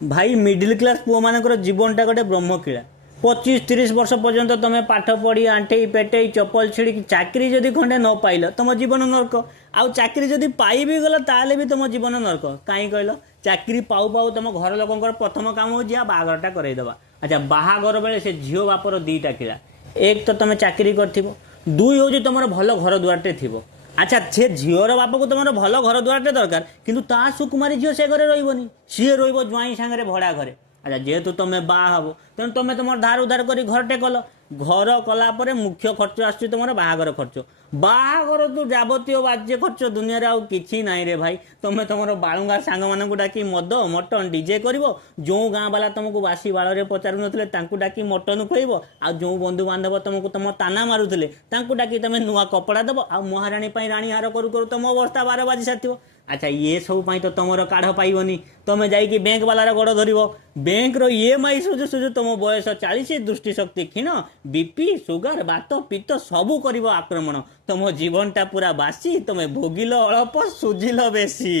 भाई middle class पुओ मानकर जीवनटा गोटे ब्रह्मकीड़ा 25-30 वर्ष पर्यंत तुम पाठ पढ़ी आंठे पेटे चपल छिड़ी चाकरी जदि खंडे न पाइल तुम जीवन नरक आउ चाकरी जदि पाई भी गल ताले भी तुम जीवन नरक कहीं कहल चाकरी पाऊ पाऊ तुम घर लोक प्रथम काम हो बाहागरटा करईदबा। अच्छा बाहागर बेले से झील बापर दीटा किला एक तो तुम चाकरी कर दुई हूँ तुम भल घर दुआरटे थी। अच्छा से झीवर बाप को तुम भल घर दुआरटे दरकार किंतु ता सुकुमारी झील से घरे रही सी ज्वाई सांगे भड़ा घरे। अच्छा जेहेतु तुम बाहब तेणु तुम तुम धार उधार कर घरटे कल घर कलापर मुख्य खर्च आस तुम बाहागर खर्च बाहागर तो जावतीय बाज्य खर्च दुनिया रे आउ किछि नाई रे भाई तुम तुम बालुंगा सांग मानू डाकी मद मटन डीजे कर जो गाँ वाला तुमको बासी बाड़ पचारू नथिले तांकु डाकी मटन खुएब आ जो बंधु बांधव तुमको तुम ताना मारुले तांकु डाकी तुम नुआ कपड़ा दब आ महाराणी राणी हार करू करू तुम अवस्था 12 बाजी साथ। अच्छा ये सब तो तुम काढ़ पाइबनी तुम जाइए बैंक वालार गोड़ धर बैंक रो EMI सुझु सुझु तुम बयस 40 दृष्टिशक्ति क्षीण बीपी सुगर बात पित्त सबू कर आक्रमण तुम जीवनटा पूरा बासी तुम भोगिल अल्प सुझिल बेसी।